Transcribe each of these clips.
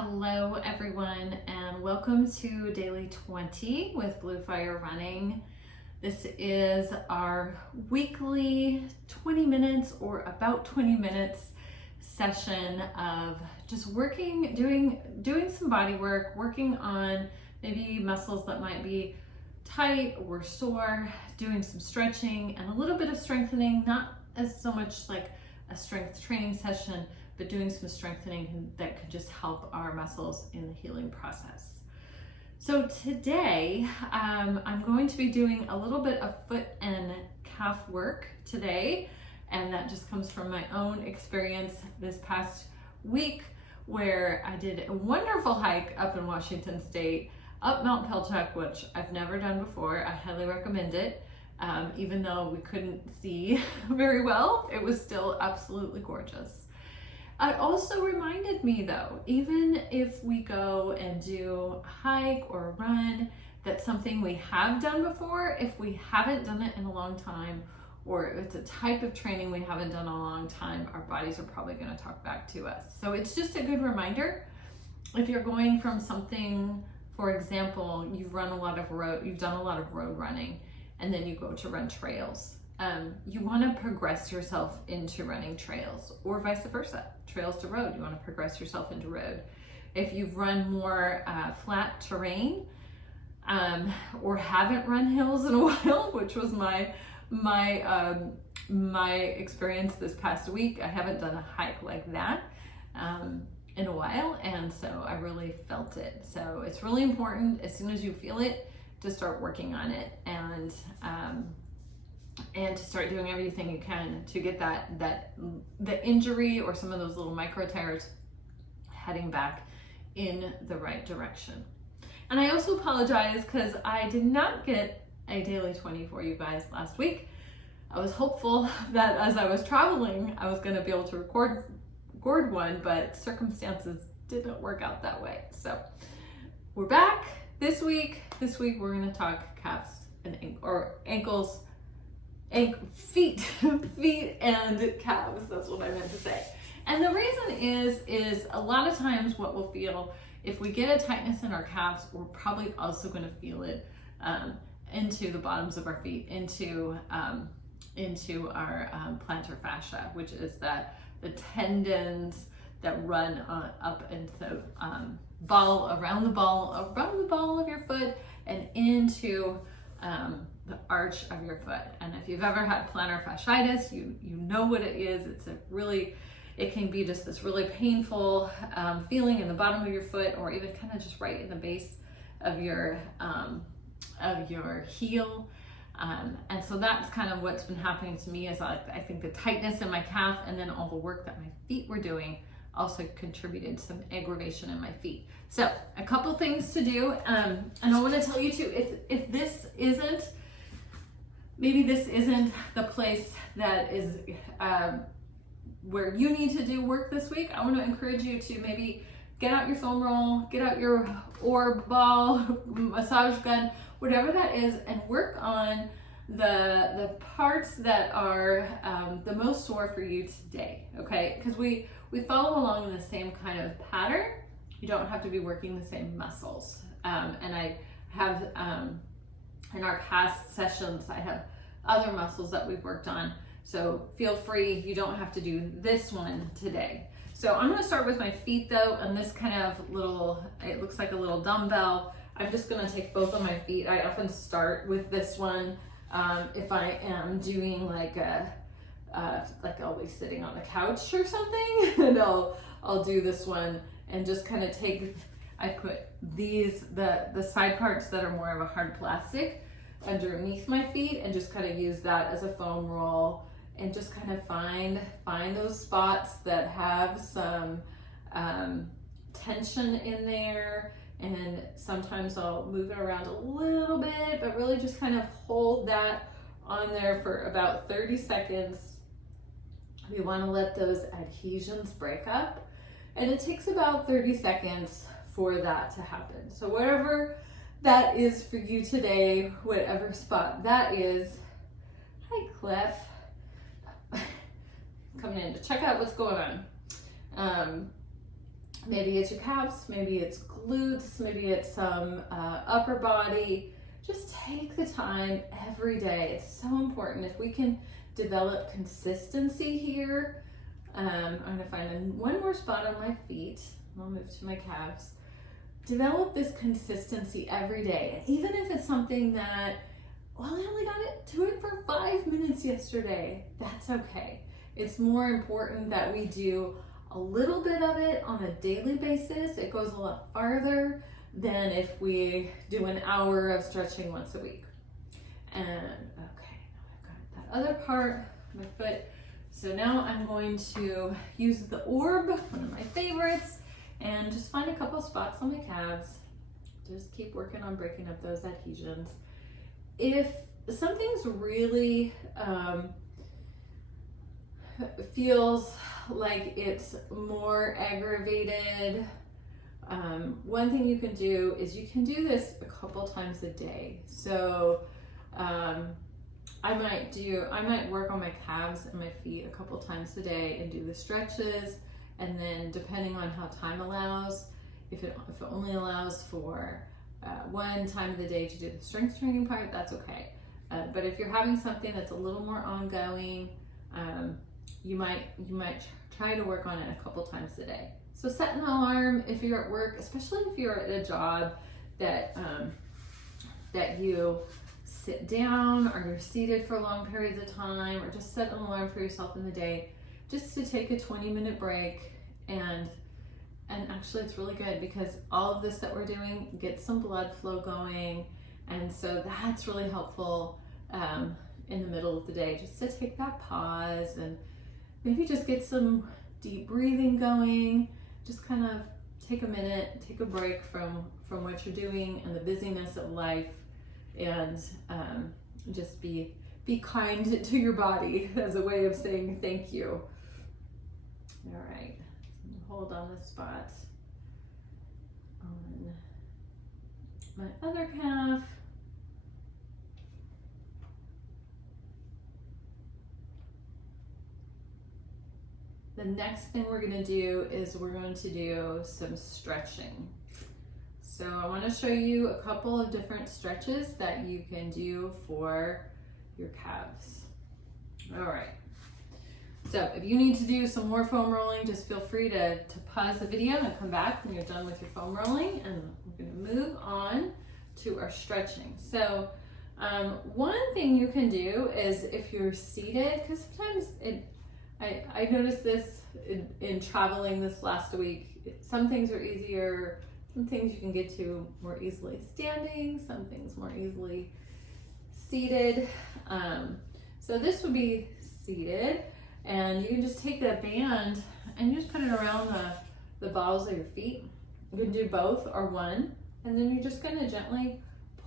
Hello everyone and welcome to Daily 20 with Blue Fire Running. This is our weekly 20 minutes or about 20 minutes session of just doing some body work, working on maybe muscles that might be tight or sore, doing some stretching and a little bit of strengthening, not as so much like a strength training session, but doing some strengthening that could just help our muscles in the healing process. So today, I'm going to be doing a little bit of foot and calf work today, and that just comes from my own experience this past week where I did a wonderful hike up in Washington State, up Mount Pelchac, which I've never done before. I highly recommend it. Even though we couldn't see very well, it was still absolutely gorgeous. It also reminded me though, even if we go and do a hike or a run, that's something we have done before. If we haven't done it in a long time, or if it's a type of training we haven't done in a long time, our bodies are probably going to talk back to us. So it's just a good reminder. If you're going from something, for example, you've done a lot of road running, and then you go to run trails. You want to progress yourself into running trails, or vice versa, trails to road. You want to progress yourself into road. If you've run more flat terrain, or haven't run hills in a while, which was my experience this past week, I haven't done a hike like that in a while, and so I really felt it. So it's really important as soon as you feel it to start working on it and to start doing everything you can to get the injury or some of those little micro tears heading back in the right direction. And I also apologize because I did not get a Daily 20 for you guys last week. I was hopeful that as I was traveling, I was going to be able to record one, but circumstances didn't work out that way. So we're back this week. This week we're going to talk calves and ankles. Feet and calves, that's what I meant to say. And the reason is a lot of times what we'll feel if we get a tightness in our calves, we're probably also going to feel it into the bottoms of our feet, into our plantar fascia, which is the tendons that run up into around the ball of your foot and into the arch of your foot. And if you've ever had plantar fasciitis, you know what it is. It can be just this really painful feeling in the bottom of your foot, or even kind of just right in the base of your heel. And so that's kind of what's been happening to me, is I think the tightness in my calf and then all the work that my feet were doing also contributed to some aggravation in my feet. So a couple things to do, and I want to tell you too, if maybe this isn't the place that is where you need to do work this week, I want to encourage you to maybe get out your foam roll, get out your orb ball, massage gun, whatever that is, and work on the parts that are the most sore for you today, okay? Because we follow along in the same kind of pattern. You don't have to be working the same muscles. And I have, in our past sessions, I have other muscles that we've worked on. So feel free, you don't have to do this one today. So I'm gonna start with my feet though, and this kind of it looks like a little dumbbell. I'm just gonna take both of my feet. I often start with this one if I am doing like I'll be sitting on the couch or something, and I'll do this one and just kind of I put the side parts that are more of a hard plastic underneath my feet and just kind of use that as a foam roll and just kind of find those spots that have some tension in there. And sometimes I'll move it around a little bit, but really just kind of hold that on there for about 30 seconds. We want to let those adhesions break up, and it takes about 30 seconds for that to happen. So whatever that is for you today, whatever spot that is. Hi, Cliff. Coming in to check out what's going on. Maybe it's your calves, maybe it's glutes, maybe it's some upper body. Just take the time every day. It's so important. If we can develop consistency here, I'm gonna find one more spot on my feet. I'll move to my calves. Develop this consistency every day. And even if it's something that, well, I only got to it for 5 minutes yesterday, that's okay. It's more important that we do a little bit of it on a daily basis. It goes a lot farther than if we do an hour of stretching once a week. And okay, now I've got that other part, my foot. So now I'm going to use the orb, one of my favorites, and just find a couple spots on my calves. Just keep working on breaking up those adhesions. If something's really feels like it's more aggravated, one thing you can do is you can do this a couple times a day. So I might work on my calves and my feet a couple times a day and do the stretches, and then depending on how time allows, if it only allows for one time of the day to do the strength training part, that's okay. But if you're having something that's a little more ongoing, you might try to work on it a couple times a day. So set an alarm if you're at work, especially if you're at a job that that you sit down or you're seated for long periods of time, or just set an alarm for yourself in the day just to take a 20-minute break. And actually it's really good because all of this that we're doing gets some blood flow going, and so that's really helpful in the middle of the day, just to take that pause and maybe just get some deep breathing going. Just kind of take a minute, take a break from what you're doing and the busyness of life, and just be kind to your body as a way of saying thank you. All right, hold on this spot on my other calf. The next thing we're going to do is we're going to do some stretching. So I want to show you a couple of different stretches that you can do for your calves. All right. So if you need to do some more foam rolling, just feel free to pause the video and come back when you're done with your foam rolling, and we're going to move on to our stretching. So one thing you can do is if you're seated, because sometimes I noticed this in traveling this last week. Some things are easier, some things you can get to more easily standing, some things more easily seated. So this would be seated, and you can just take that band and you just put it around the balls of your feet. You can do both or one, and then you're just gonna gently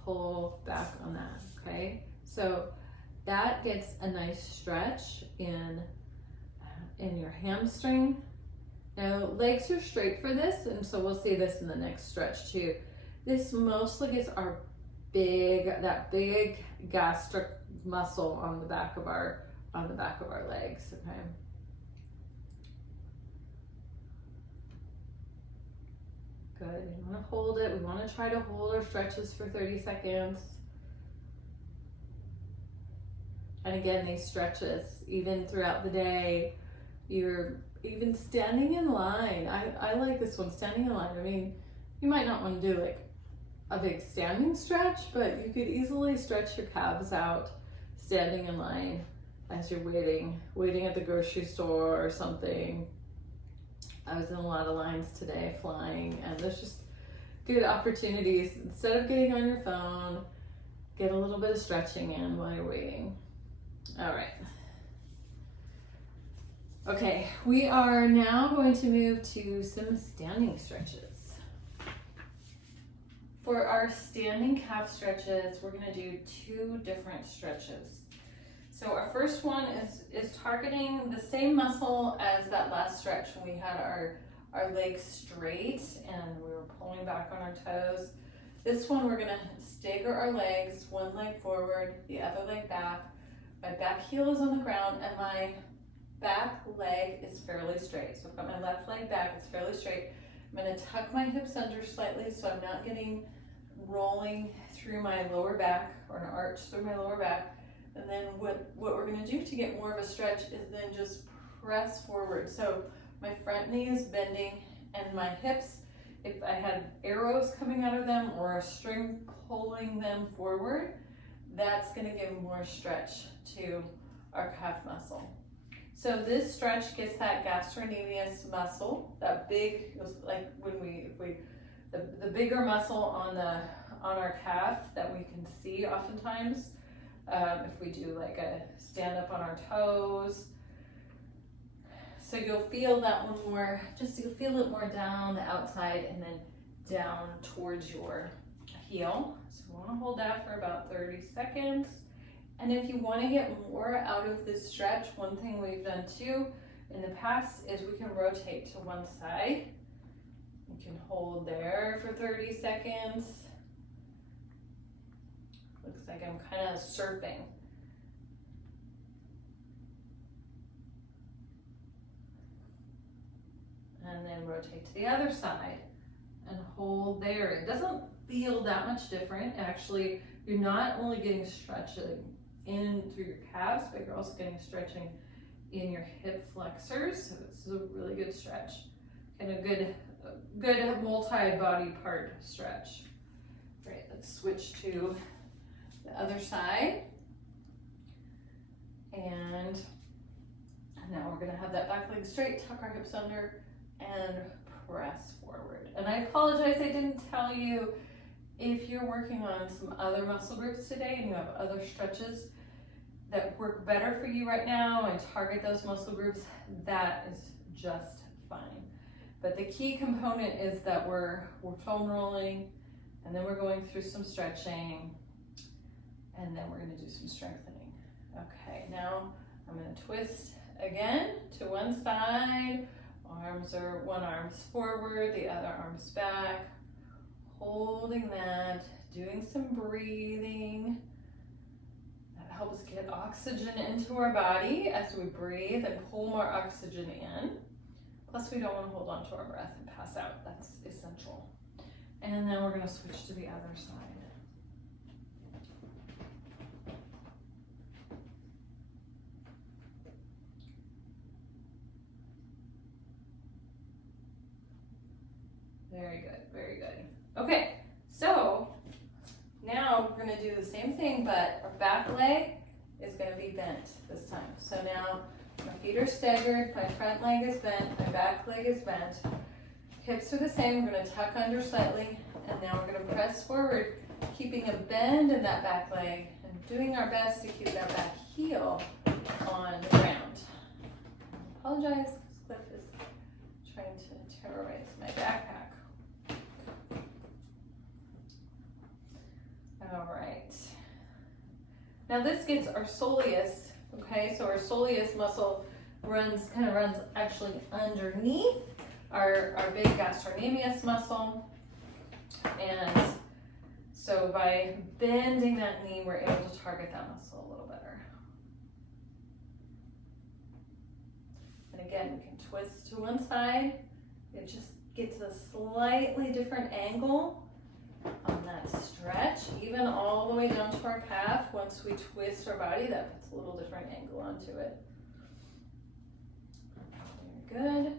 pull back on that, okay? So that gets a nice stretch in your hamstring. Now legs are straight for this, and so we'll see this in the next stretch too. This mostly gets our that big gastric muscle on the back of our legs, okay? Good. You want to hold it. We want to try to hold our stretches for 30 seconds. And again, these stretches, even throughout the day, you're even standing in line. I like this one, standing in line. I mean, you might not want to do like a big standing stretch, but you could easily stretch your calves out standing in line as you're waiting at the grocery store or something. I was in a lot of lines today flying, and there's just good opportunities. Instead of getting on your phone, get a little bit of stretching in while you're waiting. All right. Okay, we are now going to move to some standing stretches. For our standing calf stretches, we're going to do two different stretches. So our first one is targeting the same muscle as that last stretch when we had our legs straight and we were pulling back on our toes. This one we're going to stagger our legs, one leg forward, the other leg back. My back heel is on the ground and my back leg is fairly straight. So I've got my left leg back, it's fairly straight. I'm going to tuck my hips under slightly so I'm not getting rolling through my lower back, or an arch through my lower back. And then what we're going to do to get more of a stretch is then just press forward. So my front knee is bending and my hips, if I had arrows coming out of them or a string pulling them forward, that's going to give more stretch to our calf muscle. So this stretch gets that gastrocnemius muscle, that big, like when the bigger muscle on our calf that we can see oftentimes. If we do like a stand up on our toes. So you'll feel that one more, you'll feel it more down the outside and then down towards your heel. So we want to hold that for about 30 seconds. And if you want to get more out of this stretch, one thing we've done too in the past is we can rotate to one side. You can hold there for 30 seconds. Looks like I'm kind of surfing. And then rotate to the other side and hold there. It doesn't feel that much different. Actually, you're not only getting stretching in through your calves, but you're also getting stretching in your hip flexors. So this is a really good stretch and a good multi-body part stretch. Great, let's switch to the other side. And now we're gonna have that back leg straight, tuck our hips under, and press forward. And I apologize, I didn't tell you, if you're working on some other muscle groups today and you have other stretches that work better for you right now and target those muscle groups, that is just fine. But the key component is that we're foam rolling, and then we're going through some stretching, and then we're going to do some strengthening. Okay, now I'm going to twist again to one side. One arm's forward, the other arm's back. Holding that, doing some breathing. That helps get oxygen into our body as we breathe and pull more oxygen in. Plus, we don't want to hold on to our breath and pass out. That's essential. And then we're going to switch to the other side. Very good, very good. Okay, so now we're going to do the same thing, but our back leg is going to be bent this time. So now my feet are staggered, my front leg is bent, my back leg is bent. Hips are the same, we're going to tuck under slightly, and now we're going to press forward, keeping a bend in that back leg and doing our best to keep that back heel on the ground. I apologize, Cliff is trying to terrorize my backpack. All right. Now this gets our soleus, okay? So our soleus muscle kind of runs actually underneath our big gastrocnemius muscle. And so by bending that knee, we're able to target that muscle a little better. And again, we can twist to one side. It just gets a slightly different angle on that stretch, even all the way down to our calf. Once we twist our body, that puts a little different angle onto it. Very good. And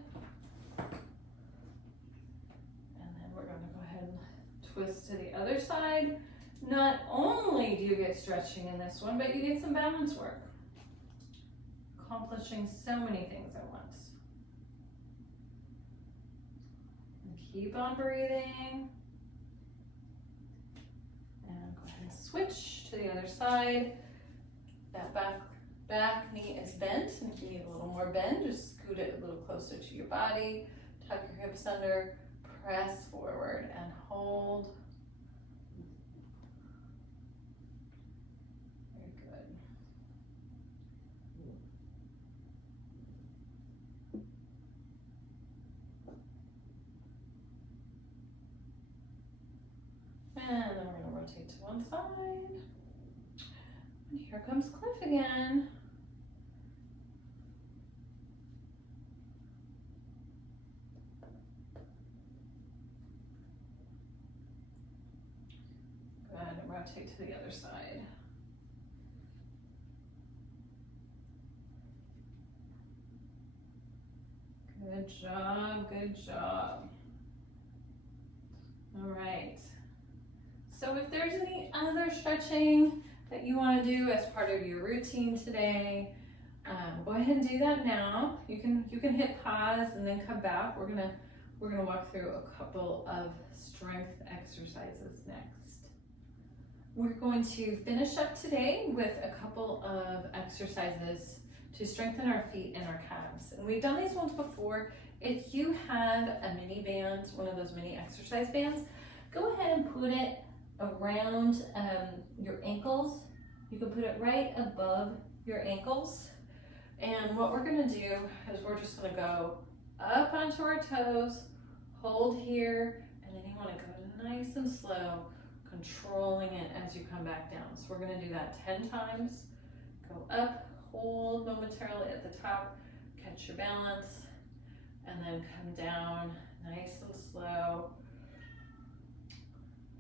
then we're going to go ahead and twist to the other side. Not only do you get stretching in this one, but you get some balance work. Accomplishing so many things at once. And keep on breathing. Switch to the other side. That back knee is bent, and if you need a little more bend, just scoot it a little closer to your body. Tuck your hips under, press forward, and hold. Very good. And then we're going to rotate to one side. And here comes Cliff again. rotate to the other side. Good job, good job. All right. So if there's any other stretching that you want to do as part of your routine today, go ahead and do that now. You can hit pause and then come back. We're gonna walk through a couple of strength exercises next. We're going to finish up today with a couple of exercises to strengthen our feet and our calves. And we've done these ones before. If you have a mini band, one of those mini exercise bands, go ahead and put it around your ankles. You can put it right above your ankles. And what we're gonna do is we're just gonna go up onto our toes, hold here, and then you wanna go nice and slow, controlling it as you come back down. So we're gonna do that 10 times. Go up, hold momentarily at the top, catch your balance, and then come down nice and slow.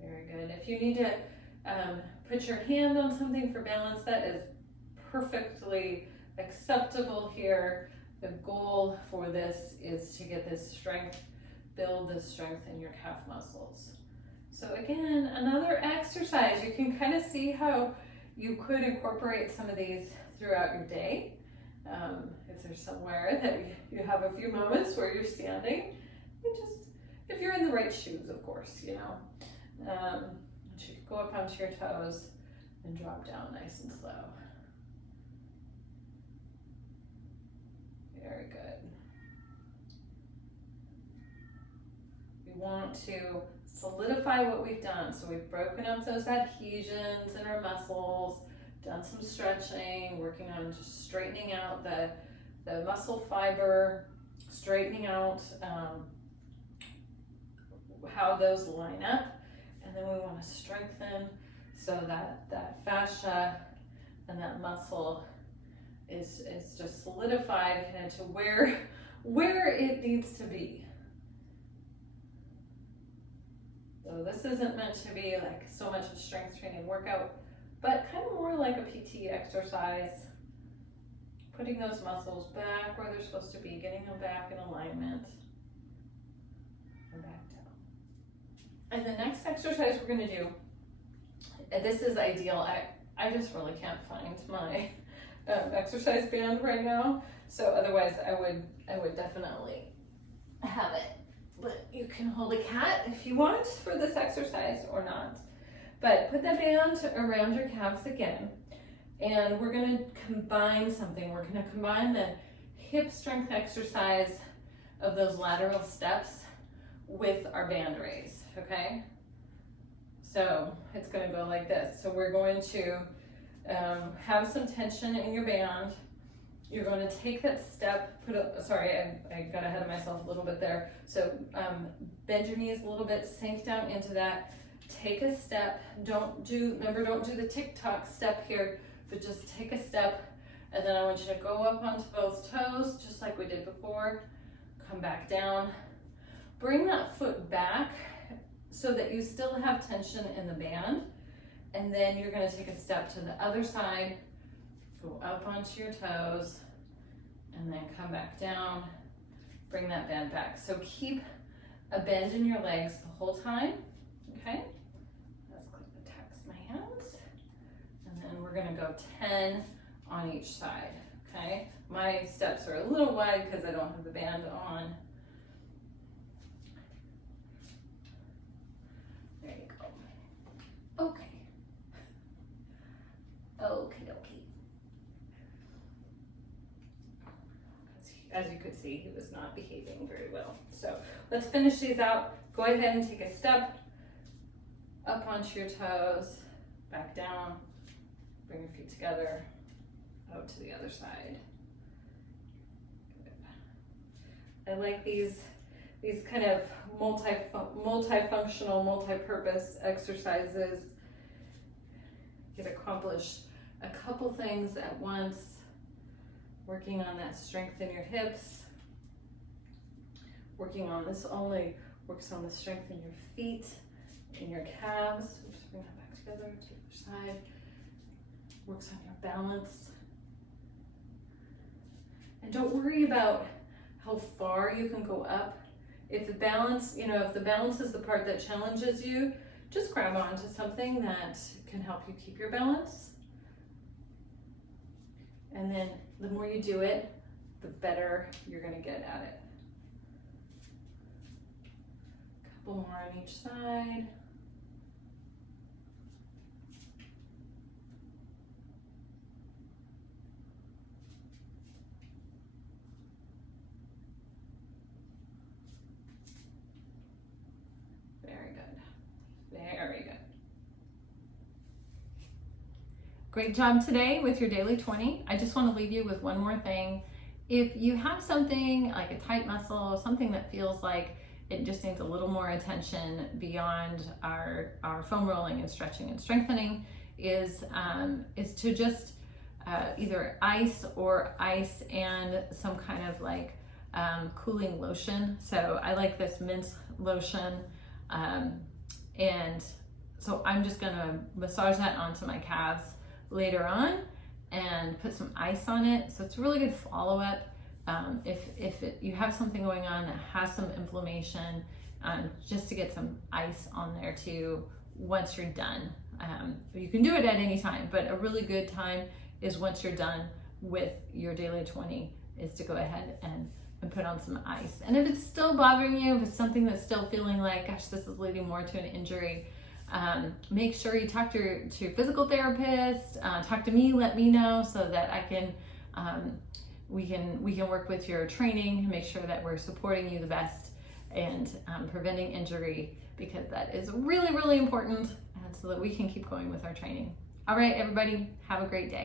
Very good. If you need to put your hand on something for balance, that is perfectly acceptable here. The goal for this is to get this strength, build this strength in your calf muscles. So again, another exercise. You can kind of see how you could incorporate some of these throughout your day. If there's somewhere that you have a few moments where you're standing, if you're in the right shoes, of course, you know. You go up onto your toes and drop down nice and slow. Very good. We want to solidify what we've done. So we've broken up those adhesions in our muscles, done some stretching, working on just straightening out the muscle fiber, straightening out how those line up. And then we want to strengthen so that fascia and that muscle is just solidified kind of to where it needs to be. So this isn't meant to be like so much a strength training workout, but kind of more like a PT exercise, putting those muscles back where they're supposed to be, getting them back in alignment, and back down. And the next exercise we're going to do, and this is ideal. I just really can't find my exercise band right now, so otherwise I would definitely have it. But you can hold a cat if you want for this exercise or not. But put that band around your calves again, and we're going to combine something. We're going to combine the hip strength exercise of those lateral steps with our band raise, okay? So it's going to go like this. So we're going to have some tension in your band. You're going to take that step, I got ahead of myself a little bit there. So bend your knees a little bit, sink down into that, take a step. Don't do the tick-tock step here, but just take a step. And then I want you to go up onto both toes, just like we did before. Come back down. Bring that foot back so that you still have tension in the band. And then you're going to take a step to the other side, go up onto your toes, and then come back down, bring that band back. So keep a bend in your legs the whole time, okay? Let's relax my hands. And then we're gonna go 10 on each side, okay? My steps are a little wide because I don't have the band on. There you go. Okay. Okie dokie. As you could see, he was not behaving very well. So let's finish these out. Go ahead and take a step up onto your toes, back down, bring your feet together, out to the other side. Good. I like these kind of multifunctional, multi-purpose exercises. You can accomplish a couple things at once, working on that strength in your hips, working on this only works on the strength in your feet, in your calves. Just bring that back together to the other side. Works on your balance. And don't worry about how far you can go up. If the balance, if the balance is the part that challenges you, just grab onto something that can help you keep your balance. And then the more you do it, the better you're gonna get at it. A couple more on each side. Very good. Very good. Great job today with your daily 20. I just want to leave you with one more thing. If you have something like a tight muscle, something that feels like it just needs a little more attention beyond our foam rolling and stretching and strengthening, is to just either ice and some kind of like cooling lotion. So I like this mint lotion, and so I'm just gonna massage that onto my calves later on and put some ice on it. So it's a really good follow-up. If you have something going on that has some inflammation, just to get some ice on there too once you're done. You can do it at any time, but a really good time is once you're done with your daily 20 is to go ahead and put on some ice. And if it's still bothering you, if it's something that's still feeling like, gosh, this is leading more to an injury, make sure you talk to your physical therapist, talk to me, let me know so that I can, we can work with your training, make sure that we're supporting you the best and preventing injury, because that is really, really important, and so that we can keep going with our training. All right, everybody, have a great day.